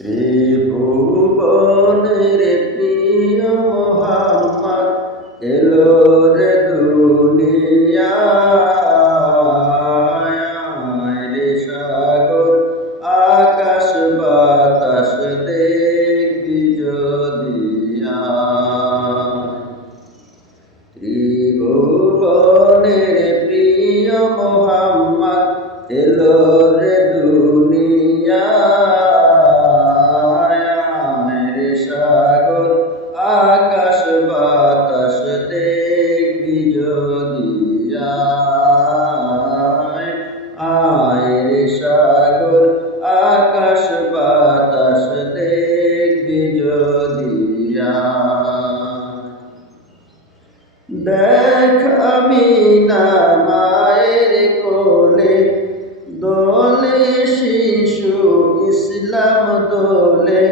ত্রিভুবনের প্রিয় মোহাম্মদ এলো রে দুনিয়ায় রে সাগর আকাশ বাতাস দেখবি যদি ত্রিভুবনের প্রিয় মোহাম্মদ এলো রে দুনিয়ায় সাগর আকাশ বাতাস দেখবি যদি আয় রে সাগর আকাশ বাতাস দেখবি যদি দেখ আমিনা মায়ের কোলে দোলে শিশু ইসলাম দোলে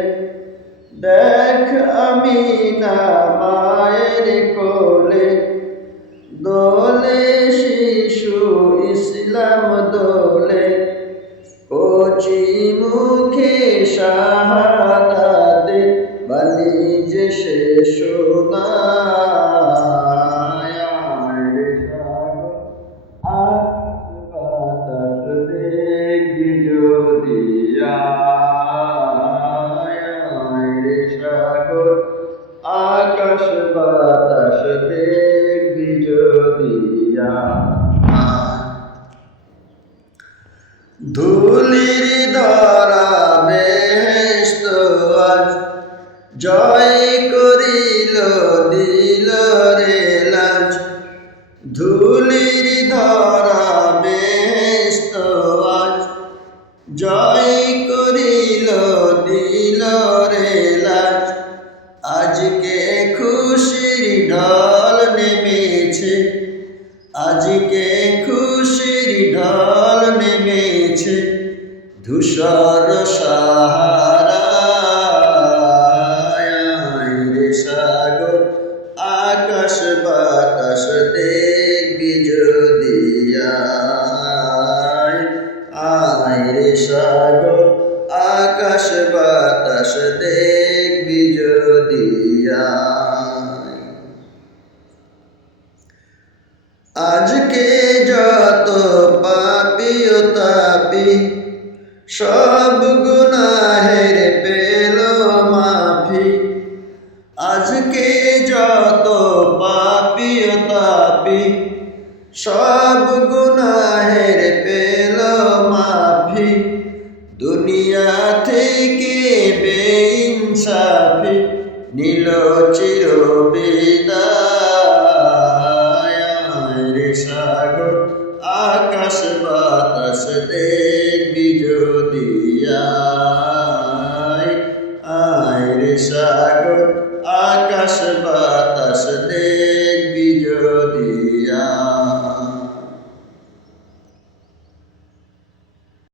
দেখ আমিনা মায়ের কোলে দোলে শিশু ইসলাম দোলে কচি মুখে শাহাদাতে বাণী যে শেষ আকাশ বাতাস দেখবি যদি ধুলির ধরা বেহেশত আজ জয় করিল দিল রে লাজ ধুলির ধরা বেহেশত আজ জয় করিল দিল রে লাজ আজকে খুশির ঢল নেমেছে আজকে খুশির ঢল নেমেছে ধূসর সাহারায় রে সাগর আকাশ বাতাস দেখবি যদি আয় রে সাগর আকাশ বাতাস দেখবি যদি আজকে যত পাপী ও তাপী সব গুনাহের পেল মাফি আজকে যত পাপী ও তাপী সব গুনাহের পেল মাফি দুনিয়া থেকে বেইনসাফি নিল চিরবিদায়